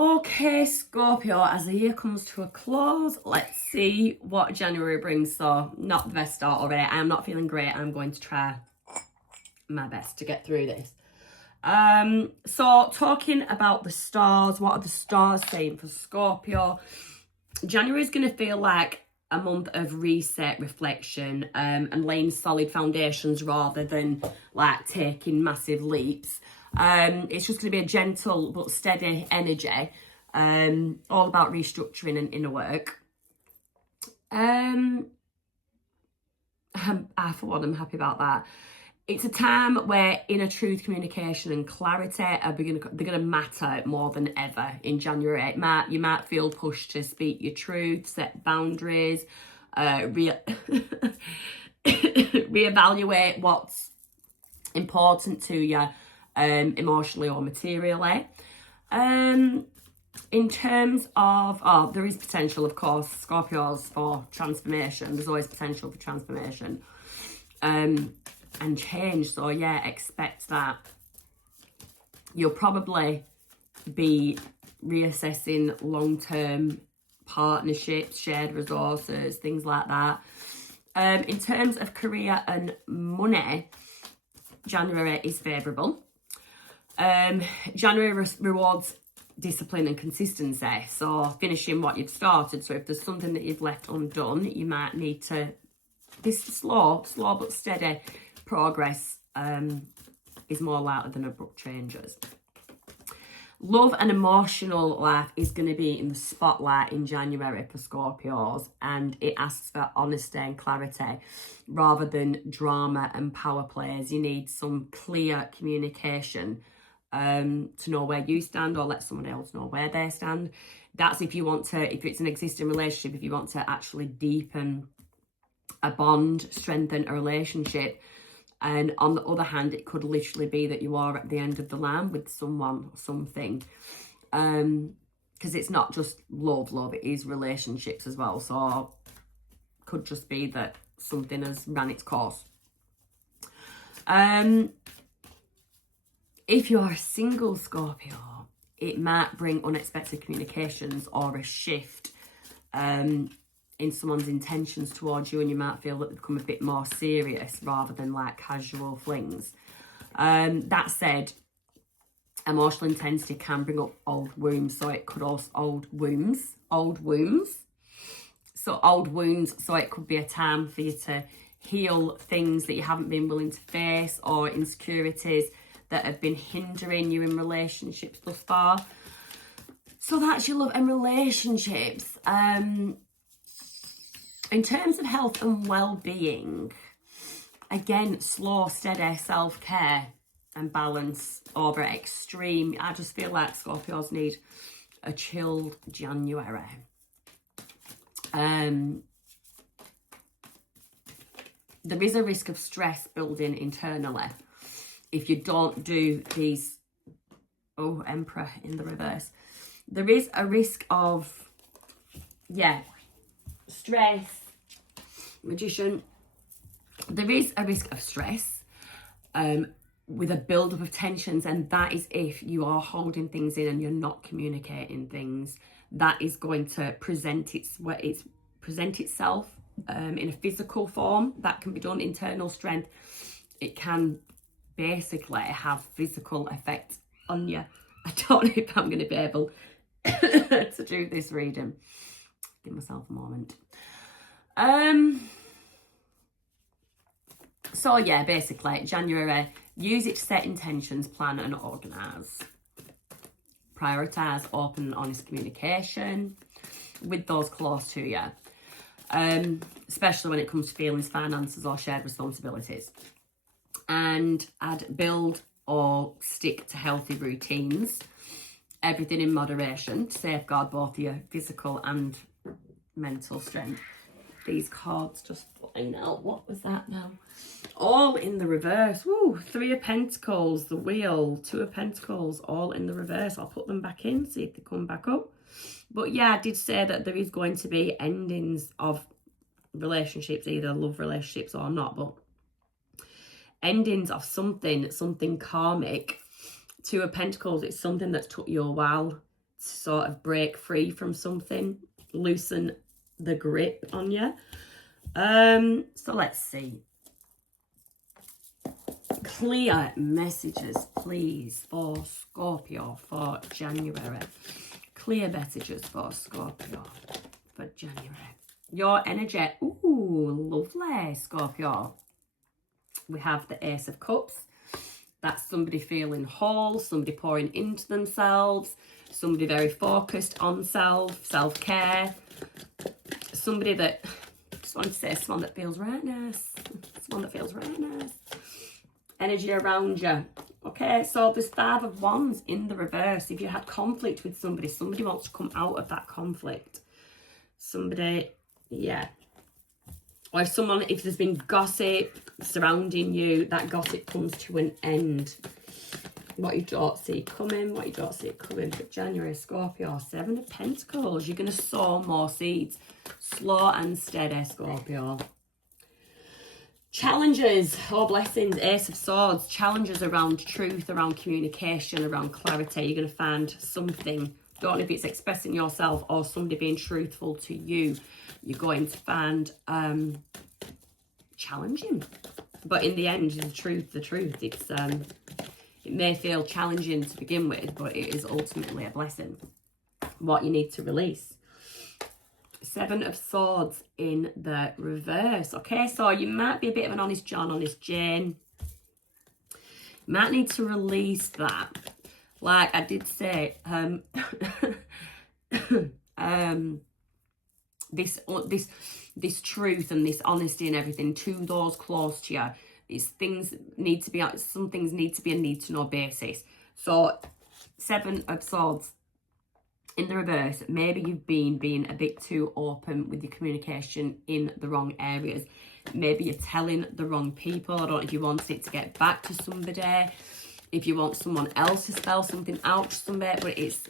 Okay, Scorpio, as the year comes to a close, let's see what January brings. So, not the best start already. I am not feeling great. I'm going to try my best to get through this. So talking about the stars, what are the stars saying for Scorpio? January is going to feel like a month of reset, reflection, and laying solid foundations rather than like taking massive leaps. It's just going to be a gentle but steady energy, all about restructuring and inner work. For one, I'm happy about that. It's a time where inner truth, communication and clarity are they're going to matter more than ever in January. You might feel pushed to speak your truth, set boundaries, reevaluate what's important to you emotionally or materially. In terms of, there is potential, of course, Scorpios, for transformation. There's always potential for transformation. And change. So yeah, expect that. You'll probably be reassessing long-term partnerships, shared resources, things like that. In terms of career and money, January is favourable. January rewards discipline and consistency. So finishing what you've started. So if there's something that you've left undone, you might need to, this slow but steady progress is more likely than abrupt changes. Love and emotional life is going to be in the spotlight in January for Scorpios, and it asks for honesty and clarity rather than drama and power plays. You need some clear communication to know where you stand, or let someone else know where they stand. That's if you want to, if it's an existing relationship, if you want to actually deepen a bond, strengthen a relationship. And on the other hand, it could literally be that you are at the end of the line with someone or something. Because it's not just love, it is relationships as well. So it could just be that something has ran its course. If you are a single Scorpio, it might bring unexpected communications or a shift in someone's intentions towards you, and you might feel that they become a bit more serious rather than like casual flings. That said, emotional intensity can bring up old wounds, so it could also old wounds. So it could be a time for you to heal things that you haven't been willing to face, or insecurities that have been hindering you in relationships thus far. So that's your love and relationships. In terms of health and well-being, again, slow, steady self-care and balance over extreme. I just feel like Scorpios need a chilled January. There is a risk of stress building internally if you don't do these. Oh, Emperor in the reverse. There is a risk of, stress. Magician. There is a risk of stress with a build-up of tensions, and that is if you are holding things in and you're not communicating things. That is going to present itself in a physical form. That can be done. Internal strength, it can basically have physical effects on you. I don't know if I'm going to be able to do this reading. Give myself a moment. So yeah, basically January, use it to set intentions, plan and organise. Prioritise open and honest communication with those close to you, especially when it comes to feelings, finances or shared responsibilities. And I'd build or stick to healthy routines, everything in moderation to safeguard both your physical and mental strength. These cards just flying out. What was that now? All in the reverse. Woo! 3 of Pentacles, the Wheel, 2 of Pentacles, all in the reverse. I'll put them back in, see if they come back up. But yeah, I did say that there is going to be endings of relationships, either love relationships or not, but endings of something karmic. 2 of Pentacles, it's something that's took you a while sort of break free from something, loosen the grip on you. So let's see. Clear messages, please, for Scorpio for January. Clear messages for Scorpio for January. Your energy. Ooh, lovely, Scorpio. We have the Ace of Cups. That's somebody feeling whole, somebody pouring into themselves, somebody very focused on self-care. Somebody that, just want to say, someone that feels right nice. Someone that feels right nice. Energy around you. Okay, so there's Five of Wands in the reverse. If you had conflict with somebody, somebody wants to come out of that conflict. Somebody, yeah. Or if there's been gossip surrounding you, that gossip comes to an end. What you don't see coming, what you don't see coming. But January, Scorpio, Seven of Pentacles. You're going to sow more seeds. Slow and steady, Scorpio. Challenges or blessings, Ace of Swords. Challenges around truth, around communication, around clarity. You're going to find something. Don't know if it's expressing yourself or somebody being truthful to you. You're going to find challenging. But in the end, the truth. It's it may feel challenging to begin with, but it is ultimately a blessing. What you need to release. Seven of Swords in the reverse. Okay, so you might be a bit of an honest John, honest Jane. You might need to release that. Like I did say, this truth and this honesty and everything to those close to you, some things need to be a need to know basis. So Seven of Swords in the reverse, maybe you've been being a bit too open with your communication in the wrong areas. Maybe you're telling the wrong people. I don't know if you want it to get back to somebody, if you want someone else to spell something out to somebody, but it's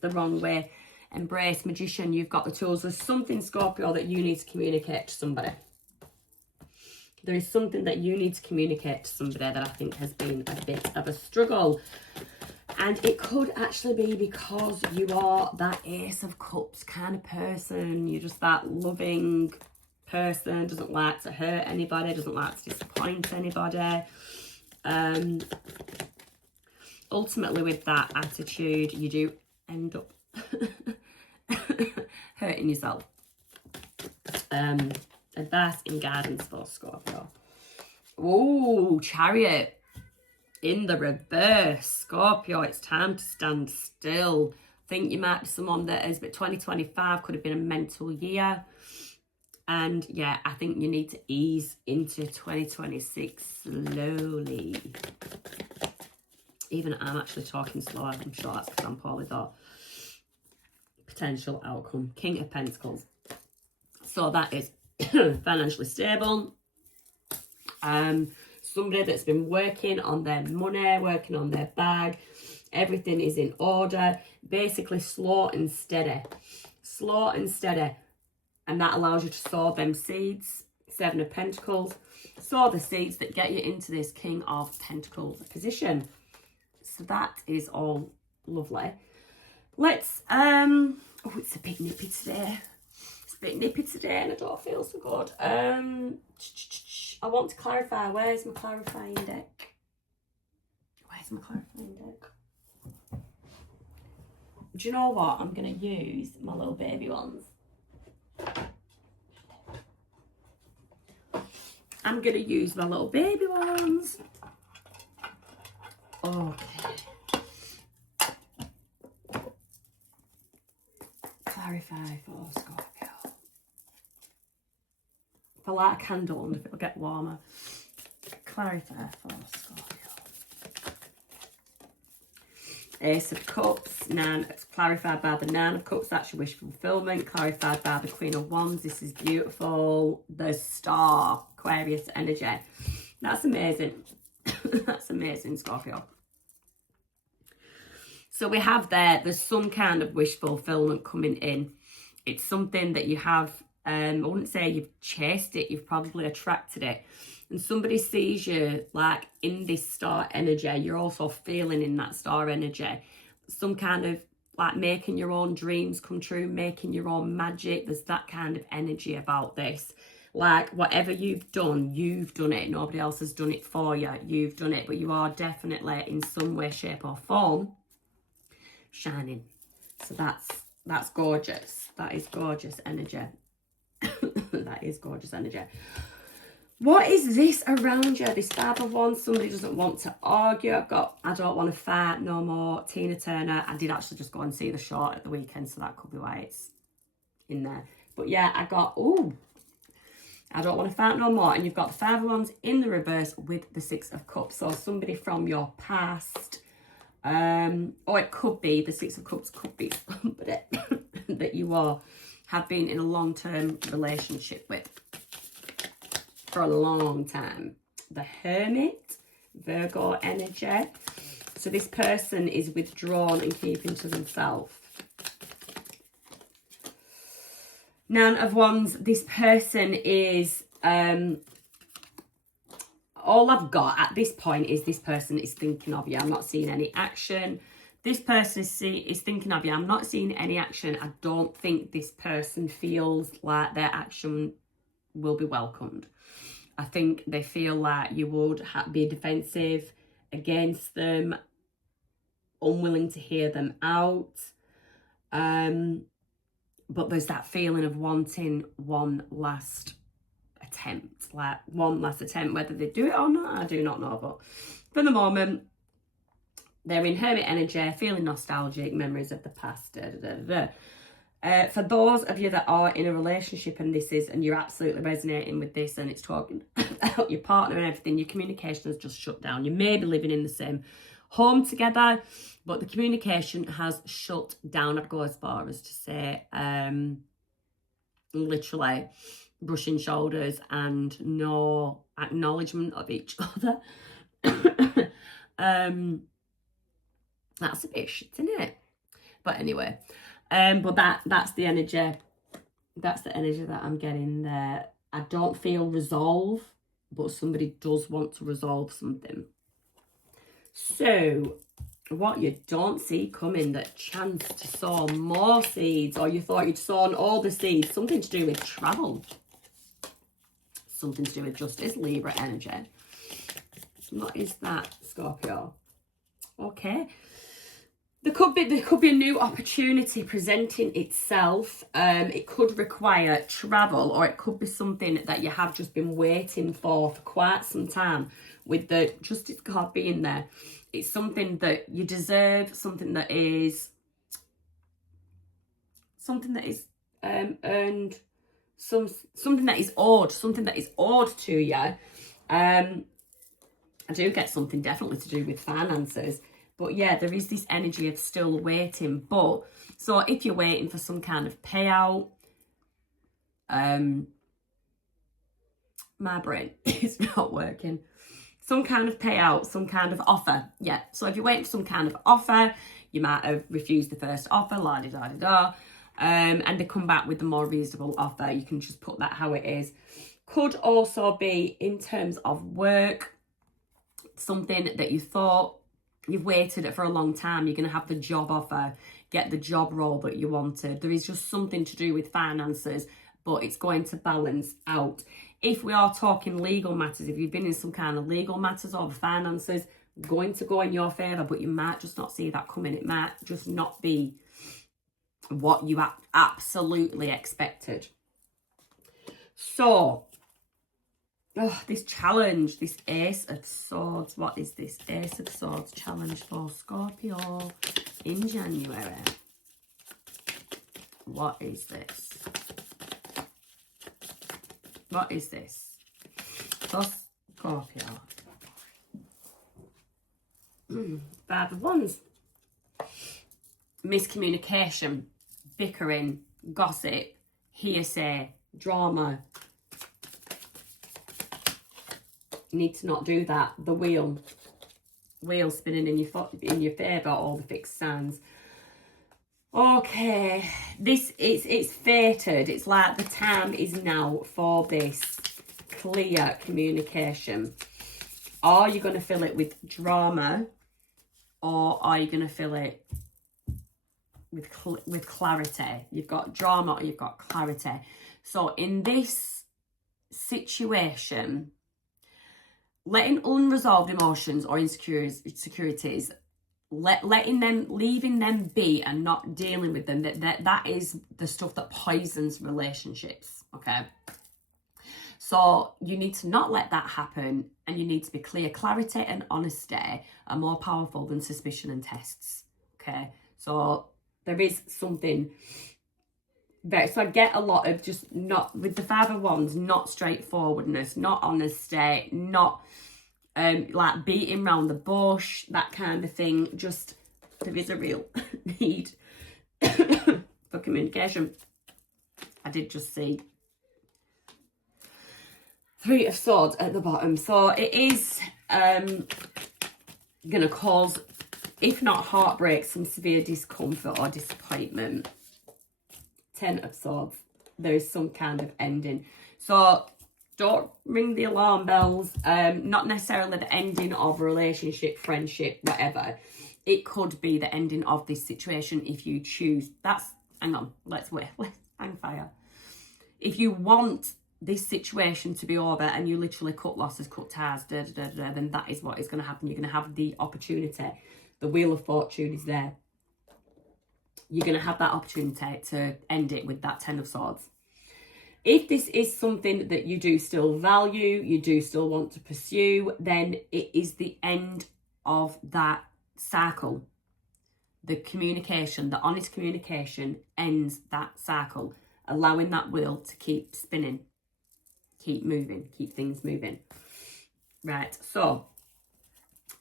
the wrong way. Embrace, Magician, you've got the tools. There's something, Scorpio, that you need to communicate to somebody. There is something that you need to communicate to somebody that I think has been a bit of a struggle. And it could actually be because you are that Ace of Cups kind of person. You're just that loving person, doesn't like to hurt anybody, doesn't like to disappoint anybody. Ultimately, with that attitude, you do end up hurting yourself. Advice and guidance for Scorpio. Oh, Chariot in the reverse. Scorpio, it's time to stand still. I think you might be someone that is, but 2025 could have been a mental year. And yeah, I think you need to ease into 2026 slowly. Even I'm actually talking slow. I'm sure that's because I'm poorly thought. Potential outcome. King of Pentacles. So that is financially stable. Somebody that's been working on their money, working on their bag. Everything is in order. Basically slow and steady. Slow and steady. And that allows you to sow them seeds. Seven of Pentacles. Sow the seeds that get you into this King of Pentacles position. So that is all lovely. Let's, oh, it's a bit nippy today. It's a bit nippy today and I don't feel so good. I want to clarify, where's my clarifying deck? Where's my clarifying deck? Do you know what? I'm going to use my little baby ones. I'm going to use my little baby ones. Okay. Clarify for Scorpio. If I light a candle and if it'll get warmer. Clarify for Scorpio. Ace of Cups, clarified by the Nine of Cups, that's your wish fulfillment, clarified by the Queen of Wands. This is beautiful. The Star, Aquarius energy. That's amazing. That's amazing, Scorpio. So we have there's some kind of wish fulfillment coming in. It's something that you have, I wouldn't say you've chased it, you've probably attracted it. And somebody sees you like in this star energy, you're also feeling in that star energy some kind of like making your own dreams come true, making your own magic. There's that kind of energy about this. Like, whatever you've done it. Nobody else has done it for you. You've done it, but you are definitely in some way, shape or form shining. So that's gorgeous. That is gorgeous energy. That is gorgeous energy. What is this around you? This 5 of Wands. Somebody doesn't want to argue. I've got I don't want to fight no more. Tina Turner. I did actually just go and see the short at the weekend, so that could be why it's in there. But yeah, I got, I don't want to fight no more. And you've got the 5 of Wands in the reverse with the 6 of Cups. So somebody from your past, or it could be, the 6 of Cups could be somebody that you have been in a long-term relationship with for a long time. The Hermit, Virgo energy. So this person is withdrawn and keeping to themselves. Nine of Wands, this person is, all I've got at this point is this person is thinking of you. I'm not seeing any action. This person is thinking of you. I'm not seeing any action. I don't think this person feels like their action will be welcomed. I think they feel like you would be defensive against them, unwilling to hear them out. But there's that feeling of wanting one last attempt. Like, one last attempt. Whether they do it or not, I do not know. But for the moment, they're in Hermit energy, feeling nostalgic, memories of the past. For those of you that are in a relationship and you're absolutely resonating with this, and it's talking about your partner and everything, your communication has just shut down. You may be living in the same home together, but the communication has shut down. I'd go as far as to say literally brushing shoulders and no acknowledgement of each other. That's a bit shit, isn't it? But anyway, but that's the energy. That's the energy that I'm getting there. I don't feel resolve, but somebody does want to resolve something. So, what you don't see coming, that chance to sow more seeds, or you thought you'd sown all the seeds, something to do with travel, something to do with justice, Libra energy. What is that, Scorpio? Okay. There could be a new opportunity presenting itself. It could require travel, or it could be something that you have just been waiting for quite some time. With the Justice card being there, it's something that you deserve, something that is earned, something that is owed to you. I do get something definitely to do with finances. But yeah, there is this energy of still waiting. But, so if you're waiting for some kind of payout, my brain is not working. Some kind of payout, some kind of offer. Yeah, so if you're waiting for some kind of offer, you might have refused the first offer, la-di-da-di-da, and they come back with the more reasonable offer. You can just put that how it is. Could also be in terms of work, something that you thought, you've waited for a long time, you're going to have the job offer, get the job role that you wanted. There is just something to do with finances, but it's going to balance out. If we are talking legal matters, if you've been in some kind of legal matters or finances, going to go in your favour, but you might just not see that coming. It might just not be what you absolutely expected. So, this challenge, this Ace of Swords. What is this Ace of Swords challenge for Scorpio in January? What is this? What is this for Scorpio? 5 of Wands. Miscommunication, bickering, gossip, hearsay, drama. You need to not do that. The wheel spinning in your favour, all the fixed signs. Okay, it's fated. It's like the time is now for this clear communication. Are you going to fill it with drama, or are you going to fill it with clarity. You've got drama or you've got clarity. So in this situation, letting unresolved emotions or insecurities, leaving them be and not dealing with them, that is the stuff that poisons relationships, okay? So you need to not let that happen, and you need to be clear. Clarity and honesty are more powerful than suspicion and tests, okay? So there is something very, so I get a lot of just not, with the Five of Wands, not straightforwardness, not honesty, not like beating around the bush, that kind of thing. Just, there is a real need for communication. I did just see Three of Swords at the bottom. So it is going to cause, if not heartbreak, some severe discomfort or disappointment. Ten of Swords. There is some kind of ending. So don't ring the alarm bells. Not necessarily the ending of a relationship, friendship, whatever. It could be the ending of this situation if you choose. Hang on, let's hang fire. If you want this situation to be over and you literally cut losses, cut ties, then that is what is going to happen. You're going to have the opportunity. The Wheel of Fortune is there. You're going to have that opportunity to end it with that Ten of Swords. If this is something that you do still value, you do still want to pursue, then it is the end of that cycle. The communication, the honest communication ends that cycle, allowing that wheel to keep spinning, keep moving, keep things moving. Right, so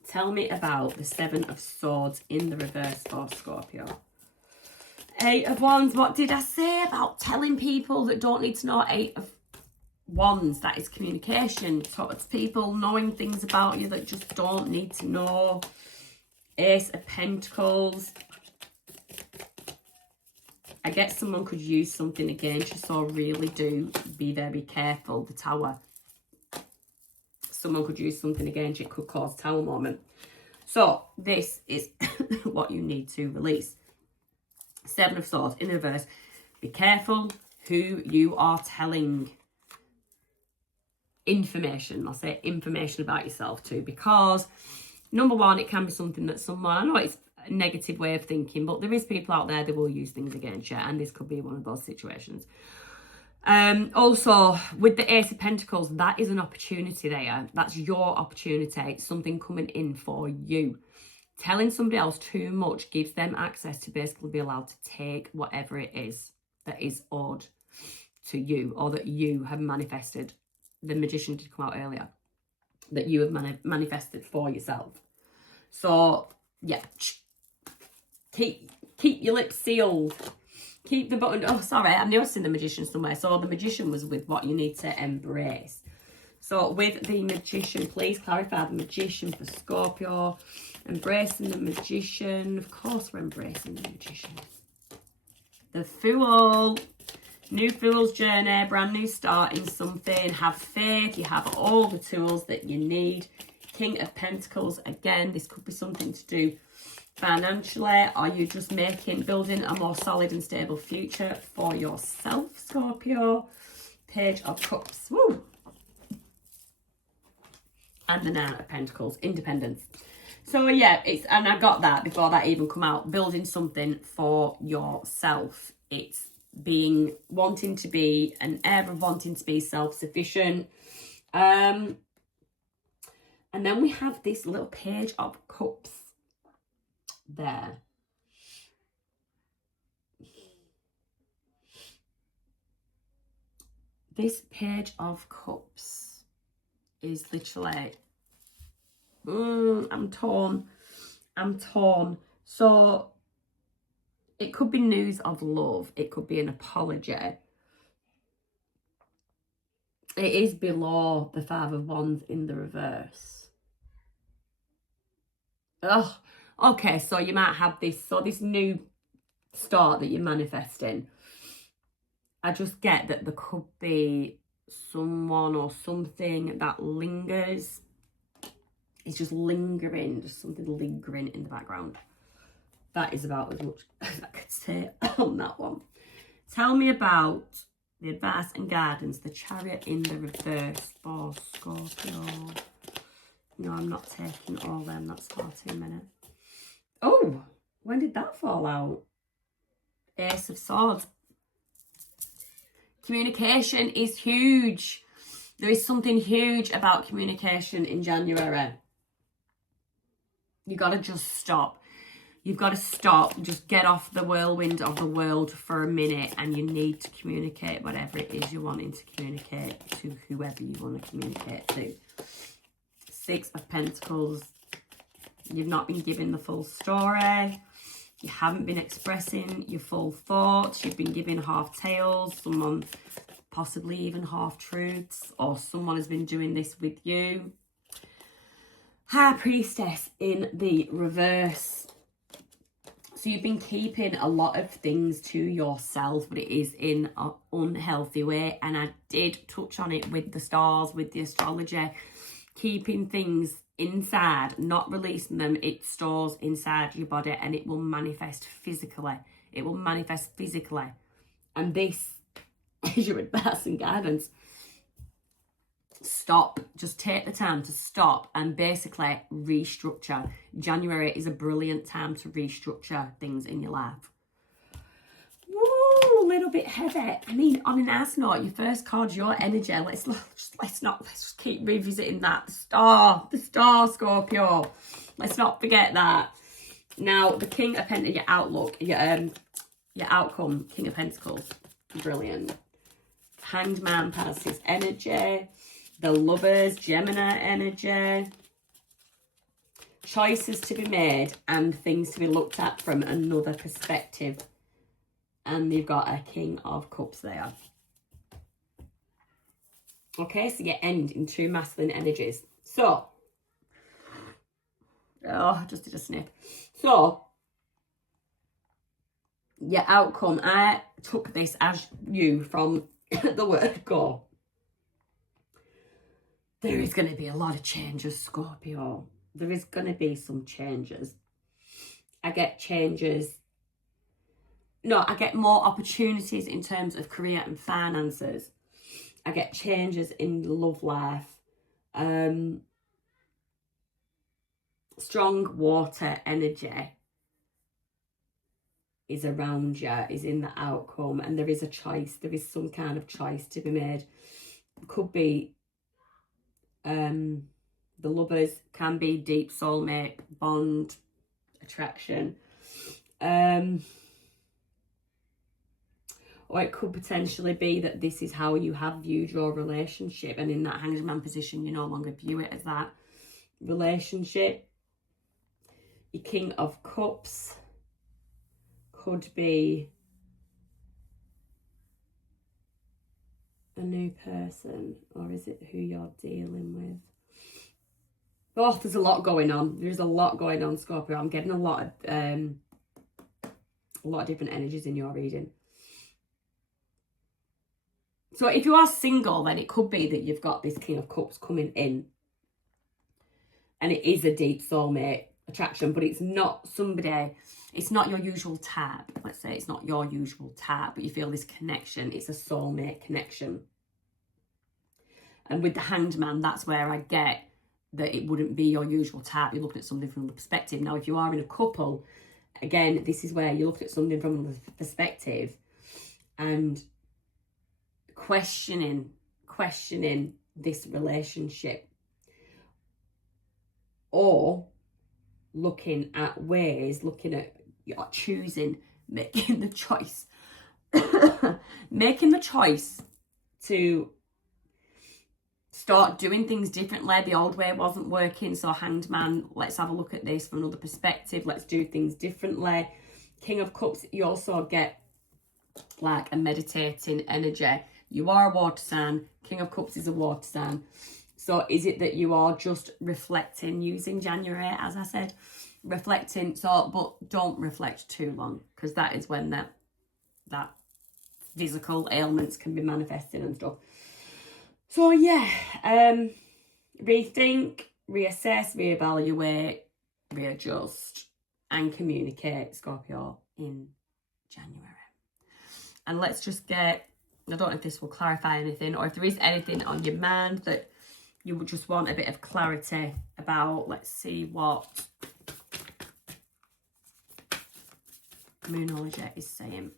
tell me about the Seven of Swords in the reverse for Scorpio. Eight of Wands. What did I say about telling people that don't need to know? Eight of Wands. That is communication. So it's people knowing things about you that just don't need to know. Ace of Pentacles. I guess someone could use something against you, so really do be very careful. The Tower. Someone could use something against you. It could cause Tower moment. So this is what you need to release. Seven of Swords in reverse. Be careful who you are telling information. I'll say information about yourself to, because number one, it can be something that someone, I know it's a negative way of thinking, but there is people out there that will use things against you, and this could be one of those situations. Also, with the Ace of Pentacles, that is an opportunity there. That's your opportunity. It's something coming in for you. Telling somebody else too much gives them access to basically be allowed to take whatever it is that is owed to you, or that you have manifested. The Magician did come out earlier. That you have manifested for yourself. So, yeah. Keep your lips sealed. Keep the button. Oh, sorry. I've never seen the Magician somewhere. So the Magician was with what you need to embrace. So with the Magician, please clarify the Magician for Scorpio. Embracing the Magician. Of course we're embracing the Magician. The Fool. New Fool's journey. Brand new start in something. Have faith. You have all the tools that you need. King of Pentacles. Again, this could be something to do financially. Are you just building a more solid and stable future for yourself, Scorpio? Page of Cups. Woo! And the Nine of Pentacles. Independence. So yeah, and I got that before that even come out. Building something for yourself. It's wanting to be an air of wanting to be self-sufficient. And then we have this little Page of Cups there. This Page of Cups is literally, I'm torn. So it could be news of love. It could be an apology. It is below the Five of Wands in the reverse. Oh, okay. So you might have this new start that you're manifesting. I just get that there could be someone or something that lingers. It's just lingering, just something lingering in the background. that is about as much as I could say on that one. Tell me about the advice and guidance, the Chariot in the reverse for Scorpio. No, I'm not taking all them. That's far too many. Oh, when did that fall out? Ace of Swords. Communication is huge. There is something huge about communication in January. You got to just stop. You've got to stop. Just get off the whirlwind of the world for a minute, and you need to communicate whatever it is you're wanting to communicate to whoever you want to communicate to. Six of Pentacles. You've not been given the full story. You haven't been expressing your full thoughts. You've been giving half tales. Someone possibly even half truths, or someone has been doing this with you. High Priestess in the reverse. So you've been keeping a lot of things to yourself, but it is in an unhealthy way. And I did touch on it with the stars, with the astrology. Keeping things inside, not releasing them, it stores inside your body and it will manifest physically. It will manifest physically. And this is your advice and guidance. Stop. Just take the time to stop and basically restructure. January is a brilliant time to restructure things in your life. Woo, a little bit heavy. I mean, on a nice note, your first card, your energy. Let's just keep revisiting that. The star, Scorpio. Let's not forget that. Now, the King of Pentacles, your outlook, your outcome, King of Pentacles, brilliant. Hanged Man has his energy. The Lovers, Gemini energy. Choices to be made and things to be looked at from another perspective. And you've got a King of Cups there. Okay, so you end in two masculine energies. So, I just did a sniff. So, your outcome, I took this as you from the word go. There is going to be a lot of changes, Scorpio. There is going to be some changes. I get changes. No, I get more opportunities in terms of career and finances. I get changes in love life. Strong water energy is around you, is in the outcome. And there is a choice. There is some kind of choice to be made. Could be the Lovers, can be deep soulmate, bond, attraction. Or it could potentially be that this is how you have viewed your relationship, and in that Hanged Man position, you no longer view it as that relationship. Your King of Cups could be a new person, or is it who you're dealing with? Oh, there's a lot going on. There's a lot going on, Scorpio. I'm getting a lot of different energies in your reading. So if you are single, then it could be that you've got this King of Cups coming in. And it is a deep soulmate attraction, but it's not somebody, it's not your usual type. Let's say it's not your usual type, but you feel this connection. It's a soulmate connection. And with the Hanged Man, that's where I get that it wouldn't be your usual type. You're looking at something from the perspective. Now, if you are in a couple, again, this is where you look at something from the perspective and questioning this relationship, or looking at ways, you're choosing, making the choice to start doing things differently. The old way wasn't working, so Hanged Man, let's have a look at this from another perspective. Let's do things differently. King of Cups, you also get like a meditating energy. You are a water sign. King of Cups is a water sign. So is it that you are just reflecting, using January, as I said, reflecting, but don't reflect too long, because that is when that physical ailments can be manifesting and stuff. So yeah, rethink, reassess, reevaluate, readjust. and communicate, Scorpio, in January. And let's just get, I don't know if this will clarify anything, or if there is anything on your mind that you would just want a bit of clarity about. Let's see what Moonology is saying.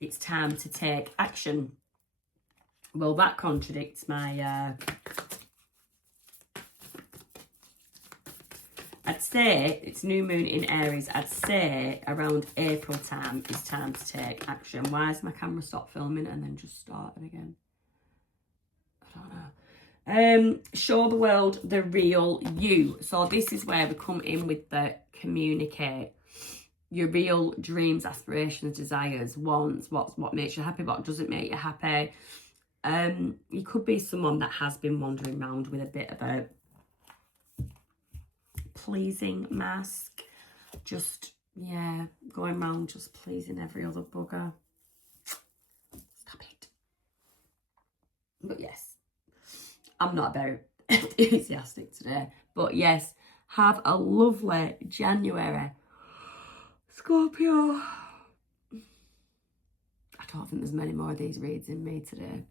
It's time to take action. Well, that contradicts my... I'd say it's new moon in Aries. I'd say around April time is time to take action. Why has my camera stopped filming and then just started again? I don't know. Show the world the real you. So this is where we come in with the communicate. Your real dreams, aspirations, desires, wants, what makes you happy, what doesn't make you happy. You could be someone that has been wandering around with a bit of a pleasing mask, just, yeah, going around just pleasing every other bugger. Stop it. But yes, I'm not very enthusiastic today, but yes, have a lovely January, Scorpio. I don't think there's many more of these reads in me today.